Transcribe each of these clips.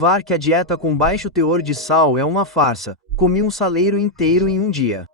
Provar que a dieta com baixo teor de sal é uma farsa. Comi um saleiro inteiro em um dia.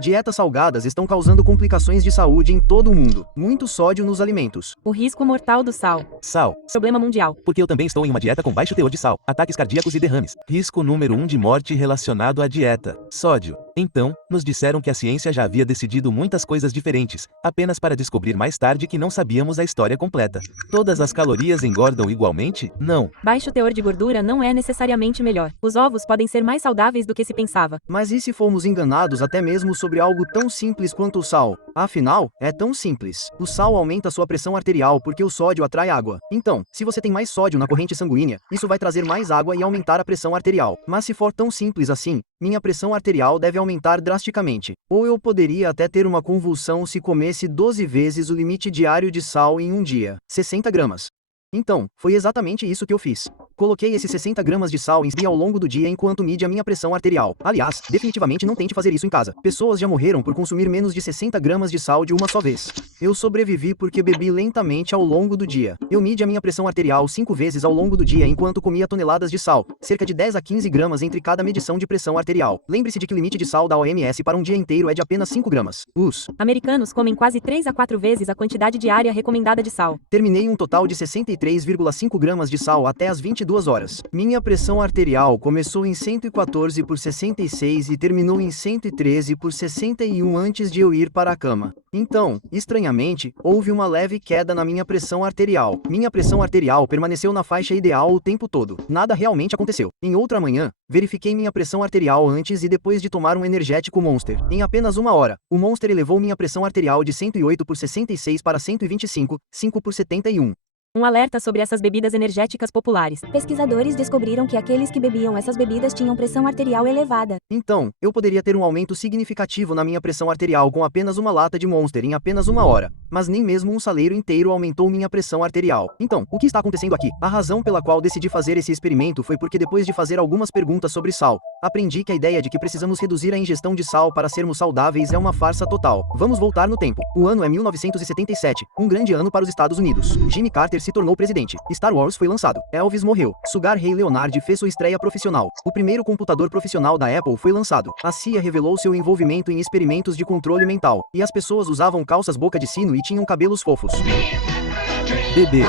Dietas salgadas estão causando complicações de saúde em todo o mundo. Muito sódio nos alimentos. O risco mortal do sal. Sal. Problema mundial. Porque eu também estou em uma dieta com baixo teor de sal. Ataques cardíacos e derrames. Risco número 1 de morte relacionado à dieta. Sódio. Então, nos disseram que a ciência já havia decidido muitas coisas diferentes, apenas para descobrir mais tarde que não sabíamos a história completa. Todas as calorias engordam igualmente? Não. Baixo teor de gordura não é necessariamente melhor. Os ovos podem ser mais saudáveis do que se pensava. Mas e se fomos enganados até mesmo sobre algo tão simples quanto o sal? Afinal, é tão simples. O sal aumenta sua pressão arterial porque o sódio atrai água. Então, se você tem mais sódio na corrente sanguínea, isso vai trazer mais água e aumentar a pressão arterial. Mas se for tão simples assim, minha pressão arterial deve aumentar drasticamente. Ou eu poderia até ter uma convulsão se comesse 12 vezes o limite diário de sal em um dia. 60 gramas. Então, foi exatamente isso que eu fiz. Coloquei esses 60 gramas de sal em ao longo do dia enquanto mide a minha pressão arterial. Aliás, definitivamente não tente fazer isso em casa. Pessoas já morreram por consumir menos de 60 gramas de sal de uma só vez. Eu sobrevivi porque bebi lentamente ao longo do dia. Eu midi a minha pressão arterial 5 vezes ao longo do dia enquanto comia toneladas de sal, cerca de 10 a 15 gramas entre cada medição de pressão arterial. Lembre-se de que o limite de sal da OMS para um dia inteiro é de apenas 5 gramas. Os americanos comem quase 3 a 4 vezes a quantidade diária recomendada de sal. Terminei um total de 63,5 gramas de sal até as 22 horas. Minha pressão arterial começou em 114 por 66 e terminou em 113 por 61 antes de eu ir para a cama. Então, estranhamente, houve uma leve queda na minha pressão arterial. Minha pressão arterial permaneceu na faixa ideal o tempo todo. Nada realmente aconteceu. Em outra manhã, verifiquei minha pressão arterial antes e depois de tomar um energético Monster. Em apenas uma hora, o Monster elevou minha pressão arterial de 108 por 66 para 125, 5 por 71. Um alerta sobre essas bebidas energéticas populares. Pesquisadores descobriram que aqueles que bebiam essas bebidas tinham pressão arterial elevada. Então, eu poderia ter um aumento significativo na minha pressão arterial com apenas uma lata de Monster em apenas uma hora. Mas nem mesmo um saleiro inteiro aumentou minha pressão arterial. Então, o que está acontecendo aqui? A razão pela qual decidi fazer esse experimento foi porque depois de fazer algumas perguntas sobre sal, aprendi que a ideia de que precisamos reduzir a ingestão de sal para sermos saudáveis é uma farsa total. Vamos voltar no tempo. O ano é 1977, um grande ano para os Estados Unidos. Jimmy Carter se tornou presidente. Star Wars foi lançado. Elvis morreu. Sugar Ray Leonard fez sua estreia profissional. O primeiro computador profissional da Apple foi lançado. A CIA revelou seu envolvimento em experimentos de controle mental. E as pessoas usavam calças boca de sino e tinham cabelos fofos. Bebê.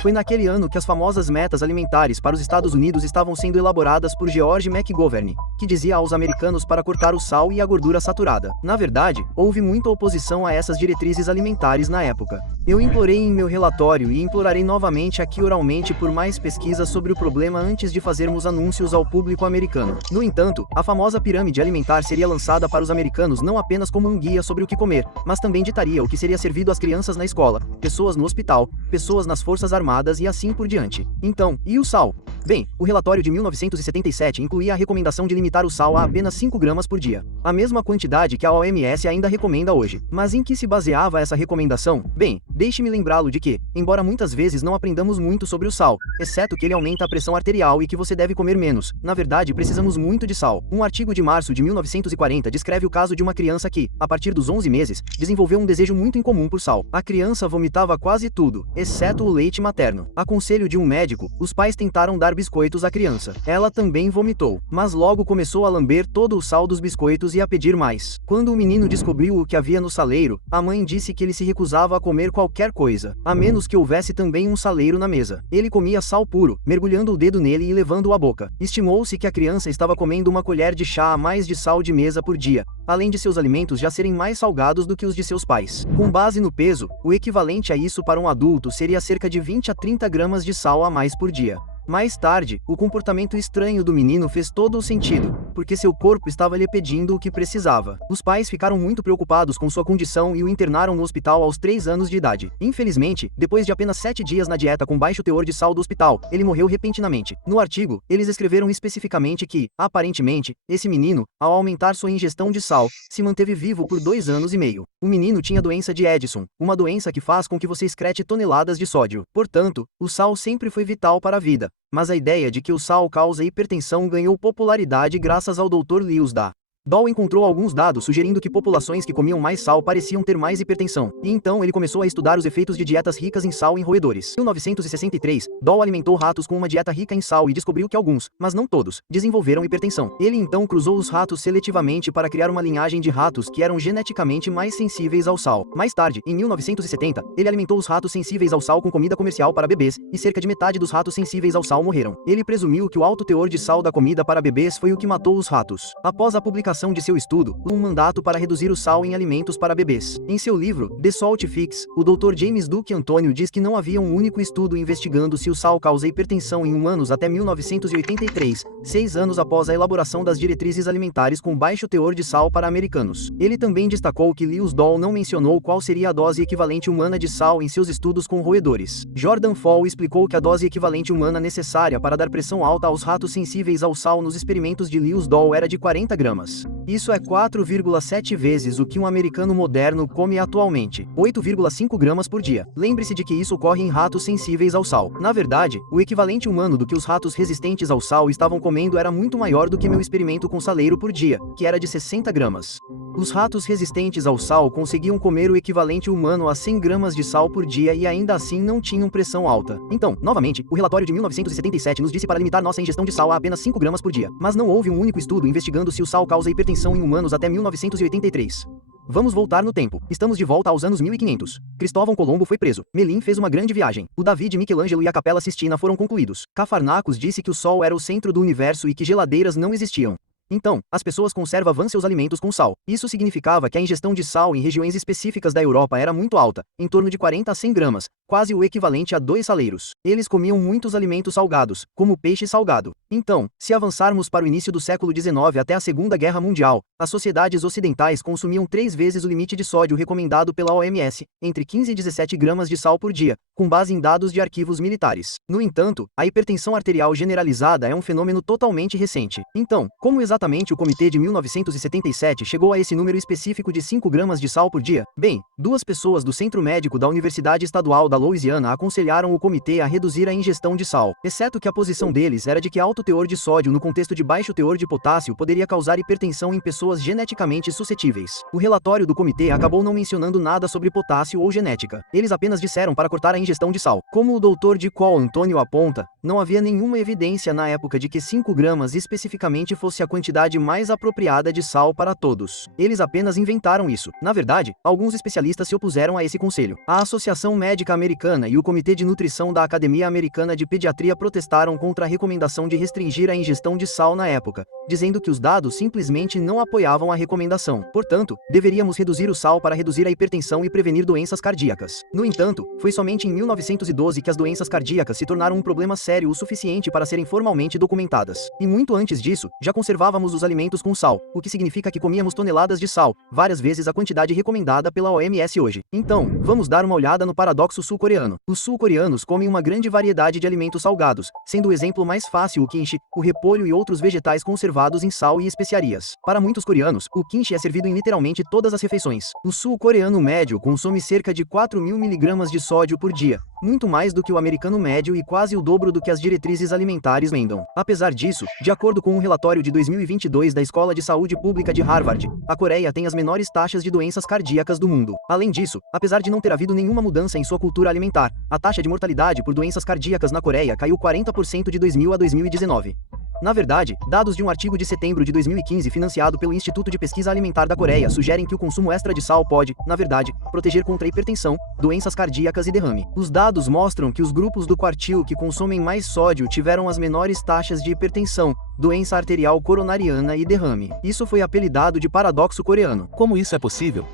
Foi naquele ano que as famosas metas alimentares para os Estados Unidos estavam sendo elaboradas por George McGovern, que dizia aos americanos para cortar o sal e a gordura saturada. Na verdade, houve muita oposição a essas diretrizes alimentares na época. Eu implorei em meu relatório e implorarei novamente aqui oralmente por mais pesquisas sobre o problema antes de fazermos anúncios ao público americano. No entanto, a famosa pirâmide alimentar seria lançada para os americanos não apenas como um guia sobre o que comer, mas também ditaria o que seria servido às crianças na escola, pessoas no hospital, pessoas nas forças armadas e assim por diante. Então, e o sal? Bem, o relatório de 1977 incluía a recomendação de limitar o sal a apenas 5 gramas por dia, a mesma quantidade que a OMS ainda recomenda hoje. Mas em que se baseava essa recomendação? Bem, deixe-me lembrá-lo de que, embora muitas vezes não aprendamos muito sobre o sal, exceto que ele aumenta a pressão arterial e que você deve comer menos, na verdade precisamos muito de sal. Um artigo de março de 1940 descreve o caso de uma criança que, a partir dos 11 meses, desenvolveu um desejo muito incomum por sal. A criança vomitava quase tudo, exceto o leite materno. A conselho de um médico, os pais tentaram dar biscoitos à criança. Ela também vomitou, mas logo começou a lamber todo o sal dos biscoitos e a pedir mais. Quando o menino descobriu o que havia no saleiro, a mãe disse que ele se recusava a comer qualquer coisa, a menos que houvesse também um saleiro na mesa. Ele comia sal puro, mergulhando o dedo nele e levando-o à boca. Estimou-se que a criança estava comendo uma colher de chá a mais de sal de mesa por dia, além de seus alimentos já serem mais salgados do que os de seus pais. Com base no peso, o equivalente a isso para um adulto seria cerca de 20 a 30 gramas de sal a mais por dia. Mais tarde, o comportamento estranho do menino fez todo o sentido, porque seu corpo estava lhe pedindo o que precisava. Os pais ficaram muito preocupados com sua condição e o internaram no hospital aos 3 anos de idade. Infelizmente, depois de apenas 7 dias na dieta com baixo teor de sal do hospital, ele morreu repentinamente. No artigo, eles escreveram especificamente que, aparentemente, esse menino, ao aumentar sua ingestão de sal, se manteve vivo por 2 anos e meio. O menino tinha doença de Addison, uma doença que faz com que você excrete toneladas de sódio. Portanto, o sal sempre foi vital para a vida. Mas a ideia de que o sal causa hipertensão ganhou popularidade graças ao Dr. Lewis da Doll encontrou alguns dados sugerindo que populações que comiam mais sal pareciam ter mais hipertensão, e então ele começou a estudar os efeitos de dietas ricas em sal em roedores. Em 1963, Doll alimentou ratos com uma dieta rica em sal e descobriu que alguns, mas não todos, desenvolveram hipertensão. Ele então cruzou os ratos seletivamente para criar uma linhagem de ratos que eram geneticamente mais sensíveis ao sal. Mais tarde, em 1970, ele alimentou os ratos sensíveis ao sal com comida comercial para bebês, e cerca de metade dos ratos sensíveis ao sal morreram. Ele presumiu que o alto teor de sal da comida para bebês foi o que matou os ratos. Após a publicação de seu estudo, um mandato para reduzir o sal em alimentos para bebês. Em seu livro, The Salt Fix, o Dr. James Duke Antônio diz que não havia um único estudo investigando se o sal causa hipertensão em humanos até 1983, 6 anos após a elaboração das diretrizes alimentares com baixo teor de sal para americanos. Ele também destacou que Lewis Doll não mencionou qual seria a dose equivalente humana de sal em seus estudos com roedores. Jordan Fall explicou que a dose equivalente humana necessária para dar pressão alta aos ratos sensíveis ao sal nos experimentos de Lewis Doll era de 40 gramas. Isso é 4,7 vezes o que um americano moderno come atualmente, 8,5 gramas por dia. Lembre-se de que isso ocorre em ratos sensíveis ao sal. Na verdade, o equivalente humano do que os ratos resistentes ao sal estavam comendo era muito maior do que meu experimento com saleiro por dia, que era de 60 gramas. Os ratos resistentes ao sal conseguiam comer o equivalente humano a 100 gramas de sal por dia e ainda assim não tinham pressão alta. Então, novamente, o relatório de 1977 nos disse para limitar nossa ingestão de sal a apenas 5 gramas por dia, mas não houve um único estudo investigando se o sal causa hipertensão em humanos até 1983. Vamos voltar no tempo. Estamos de volta aos anos 1500. Cristóvão Colombo foi preso. Melim fez uma grande viagem. O David Michelangelo e a Capela Sistina foram concluídos. Cafarnacos disse que o Sol era o centro do universo e que geladeiras não existiam. Então, as pessoas conservavam seus alimentos com sal. Isso significava que a ingestão de sal em regiões específicas da Europa era muito alta, em torno de 40 a 100 gramas, quase o equivalente a 2 saleiros. Eles comiam muitos alimentos salgados, como peixe salgado. Então, se avançarmos para o início do século XIX até a Segunda Guerra Mundial, as sociedades ocidentais consumiam 3 vezes o limite de sódio recomendado pela OMS, entre 15 e 17 gramas de sal por dia, com base em dados de arquivos militares. No entanto, a hipertensão arterial generalizada é um fenômeno totalmente recente. Então, como exatamente o comitê de 1977 chegou a esse número específico de 5 gramas de sal por dia? Bem, 2 pessoas do Centro Médico da Universidade Estadual da Louisiana aconselharam o comitê a reduzir a ingestão de sal, exceto que a posição deles era de que alto teor de sódio no contexto de baixo teor de potássio poderia causar hipertensão em pessoas geneticamente suscetíveis. O relatório do comitê acabou não mencionando nada sobre potássio ou genética. Eles apenas disseram para cortar a ingestão de sal. Como o Dr. Dicol Antônio aponta, não havia nenhuma evidência na época de que 5 gramas especificamente fosse a quantidade mais apropriada de sal para todos. Eles apenas inventaram isso. Na verdade, alguns especialistas se opuseram a esse conselho. A Associação Médica Americana e o Comitê de Nutrição da Academia Americana de Pediatria protestaram contra a recomendação de restringir a ingestão de sal na época, dizendo que os dados simplesmente não apoiavam a recomendação. Portanto, deveríamos reduzir o sal para reduzir a hipertensão e prevenir doenças cardíacas. No entanto, foi somente em 1912 que as doenças cardíacas se tornaram um problema sério o suficiente para serem formalmente documentadas. E muito antes disso, já conservávamos os alimentos com sal, o que significa que comíamos toneladas de sal, várias vezes a quantidade recomendada pela OMS hoje. Então, vamos dar uma olhada no paradoxo sul-coreano. Os sul-coreanos comem uma grande variedade de alimentos salgados, sendo o exemplo mais fácil o kimchi, o repolho e outros vegetais conservados em sal e especiarias. Para muitos coreanos, o kimchi é servido em literalmente todas as refeições. O sul-coreano médio consome cerca de 4.000 mg de sódio por dia, muito mais do que o americano médio e quase o dobro do que as diretrizes alimentares mandam. Apesar disso, de acordo com um relatório de 2022 da Escola de Saúde Pública de Harvard, a Coreia tem as menores taxas de doenças cardíacas do mundo. Além disso, apesar de não ter havido nenhuma mudança em sua cultura alimentar, a taxa de mortalidade por doenças cardíacas na Coreia caiu 40% de 2000 a 2019. Na verdade, dados de um artigo de setembro de 2015 financiado pelo Instituto de Pesquisa Alimentar da Coreia sugerem que o consumo extra de sal pode, na verdade, proteger contra hipertensão, doenças cardíacas e derrame. Os dados mostram que os grupos do quartil que consomem mais sódio tiveram as menores taxas de hipertensão, doença arterial coronariana e derrame. Isso foi apelidado de paradoxo coreano. Como isso é possível?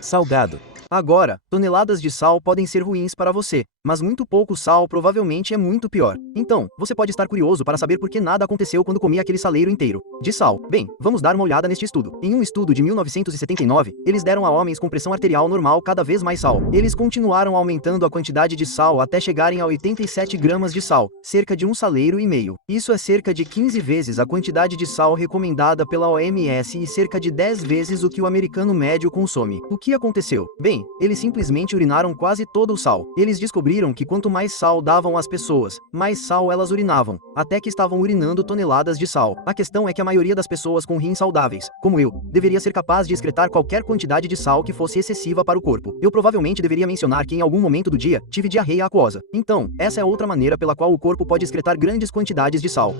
Salgado. Agora, toneladas de sal podem ser ruins para você, mas muito pouco sal provavelmente é muito pior. Então, você pode estar curioso para saber por que nada aconteceu quando comia aquele saleiro inteiro de sal. Bem, vamos dar uma olhada neste estudo. Em um estudo de 1979, eles deram a homens com pressão arterial normal cada vez mais sal. Eles continuaram aumentando a quantidade de sal até chegarem a 87 gramas de sal, cerca de um saleiro e meio. Isso é cerca de 15 vezes a quantidade de sal recomendada pela OMS e cerca de 10 vezes o que o americano médio consome. O que aconteceu? Bem, eles simplesmente urinaram quase todo o sal. Eles descobriram descobriram que quanto mais sal davam às pessoas, mais sal elas urinavam, até que estavam urinando toneladas de sal. A questão é que a maioria das pessoas com rins saudáveis, como eu, deveria ser capaz de excretar qualquer quantidade de sal que fosse excessiva para o corpo. Eu provavelmente deveria mencionar que em algum momento do dia, tive diarreia aquosa. Então, essa é outra maneira pela qual o corpo pode excretar grandes quantidades de sal.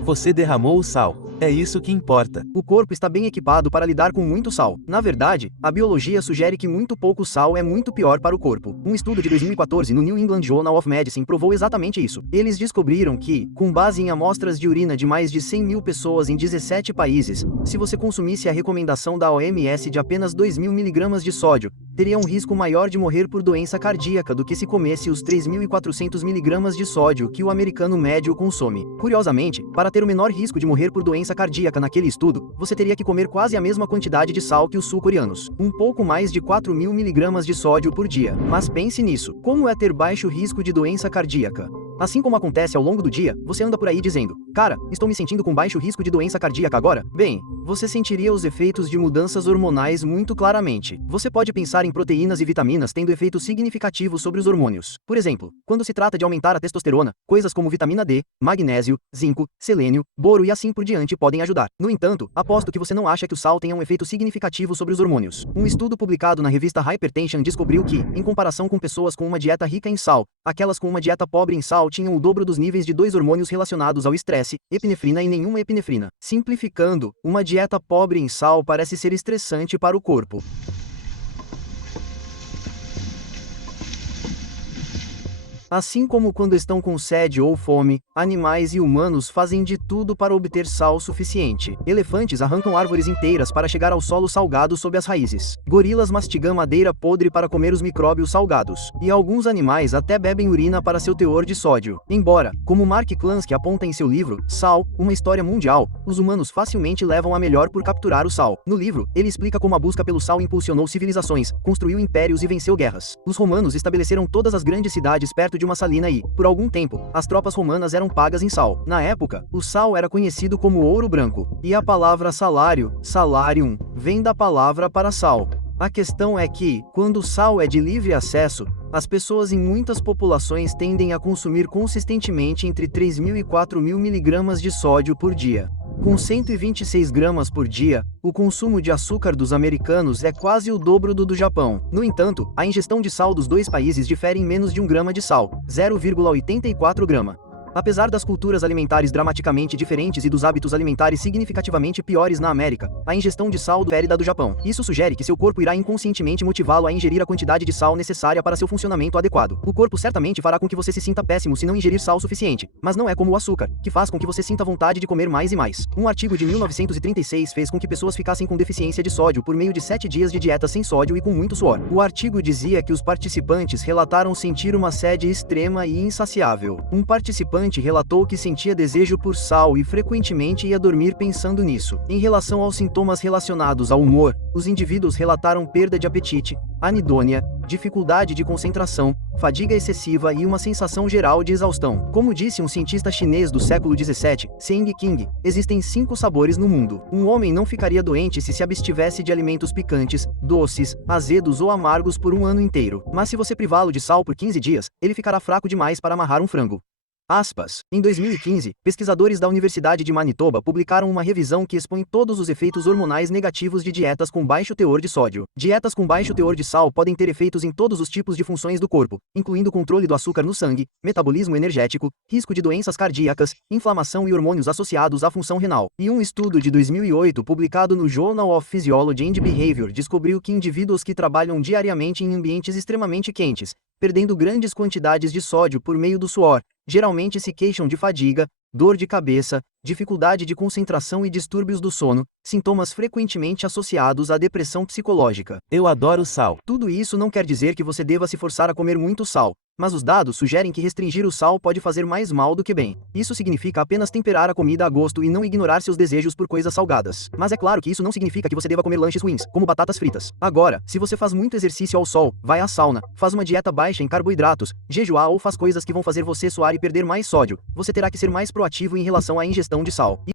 Você derramou o sal. É isso que importa. O corpo está bem equipado para lidar com muito sal. Na verdade, a biologia sugere que muito pouco sal é muito pior para o corpo. Um estudo de 2014 no New England Journal of Medicine provou exatamente isso. Eles descobriram que, com base em amostras de urina de mais de 100 mil pessoas em 17 países, se você consumisse a recomendação da OMS de apenas 2.000 mg de sódio, teria um risco maior de morrer por doença cardíaca do que se comesse os 3.400 mg de sódio que o americano médio consome. Curiosamente, para ter o menor risco de morrer por doença cardíaca naquele estudo, você teria que comer quase a mesma quantidade de sal que os sul-coreanos, um pouco mais de 4.000 mg de sódio por dia. Mas pense nisso, como é ter baixo risco de doença cardíaca? Assim como acontece ao longo do dia, você anda por aí dizendo, cara, estou me sentindo com baixo risco de doença cardíaca agora? Bem, você sentiria os efeitos de mudanças hormonais muito claramente. Você pode pensar em proteínas e vitaminas tendo efeitos significativos sobre os hormônios. Por exemplo, quando se trata de aumentar a testosterona, coisas como vitamina D, magnésio, zinco, selênio, boro e assim por diante podem ajudar. No entanto, aposto que você não acha que o sal tenha um efeito significativo sobre os hormônios. Um estudo publicado na revista Hypertension descobriu que, em comparação com pessoas com uma dieta rica em sal, aquelas com uma dieta pobre em sal tinham o dobro dos níveis de dois hormônios relacionados ao estresse, epinefrina e nenhuma epinefrina. Simplificando, uma dieta pobre em sal parece ser estressante para o corpo. Assim como quando estão com sede ou fome, animais e humanos fazem de tudo para obter sal suficiente. Elefantes arrancam árvores inteiras para chegar ao solo salgado sob as raízes. Gorilas mastigam madeira podre para comer os micróbios salgados. E alguns animais até bebem urina para seu teor de sódio. Embora, como Mark Klansky aponta em seu livro, Sal, uma história mundial, os humanos facilmente levam a melhor por capturar o sal. No livro, ele explica como a busca pelo sal impulsionou civilizações, construiu impérios e venceu guerras. Os romanos estabeleceram todas as grandes cidades perto de uma salina e, por algum tempo, as tropas romanas eram pagas em sal. Na época, o sal era conhecido como ouro branco, e a palavra salário, salarium, vem da palavra para sal. A questão é que, quando o sal é de livre acesso, as pessoas em muitas populações tendem a consumir consistentemente entre 3.000 e 4.000 mg de sódio por dia. Com 126 gramas por dia, o consumo de açúcar dos americanos é quase o dobro do Japão. No entanto, a ingestão de sal dos dois países difere em menos de 1 grama de sal, 0,84 grama. Apesar das culturas alimentares dramaticamente diferentes e dos hábitos alimentares significativamente piores na América, a ingestão de sal difere da do Japão. Isso sugere que seu corpo irá inconscientemente motivá-lo a ingerir a quantidade de sal necessária para seu funcionamento adequado. O corpo certamente fará com que você se sinta péssimo se não ingerir sal suficiente, mas não é como o açúcar, que faz com que você sinta vontade de comer mais e mais. Um artigo de 1936 fez com que pessoas ficassem com deficiência de sódio por meio de 7 dias de dieta sem sódio e com muito suor. O artigo dizia que os participantes relataram sentir uma sede extrema e insaciável. Um participante relatou que sentia desejo por sal e frequentemente ia dormir pensando nisso. Em relação aos sintomas relacionados ao humor, os indivíduos relataram perda de apetite, anidônia, dificuldade de concentração, fadiga excessiva e uma sensação geral de exaustão. Como disse um cientista chinês do século 17, Zheng Qing, existem 5 sabores no mundo. Um homem não ficaria doente se abstivesse de alimentos picantes, doces, azedos ou amargos por um ano inteiro. Mas se você privá-lo de sal por 15 dias, ele ficará fraco demais para amarrar um frango. Aspas. Em 2015, pesquisadores da Universidade de Manitoba publicaram uma revisão que expõe todos os efeitos hormonais negativos de dietas com baixo teor de sódio. Dietas com baixo teor de sal podem ter efeitos em todos os tipos de funções do corpo, incluindo o controle do açúcar no sangue, metabolismo energético, risco de doenças cardíacas, inflamação e hormônios associados à função renal. E um estudo de 2008 publicado no Journal of Physiology and Behavior descobriu que indivíduos que trabalham diariamente em ambientes extremamente quentes, perdendo grandes quantidades de sódio por meio do suor, geralmente se queixam de fadiga, dor de cabeça, dificuldade de concentração e distúrbios do sono, sintomas frequentemente associados à depressão psicológica. Eu adoro sal. Tudo isso não quer dizer que você deva se forçar a comer muito sal, mas os dados sugerem que restringir o sal pode fazer mais mal do que bem. Isso significa apenas temperar a comida a gosto e não ignorar seus desejos por coisas salgadas. Mas é claro que isso não significa que você deva comer lanches ruins, como batatas fritas. Agora, se você faz muito exercício ao sol, vai à sauna, faz uma dieta baixa em carboidratos, jejuar ou faz coisas que vão fazer você suar e perder mais sódio, você terá que ser mais proativo em relação à ingestão de sal.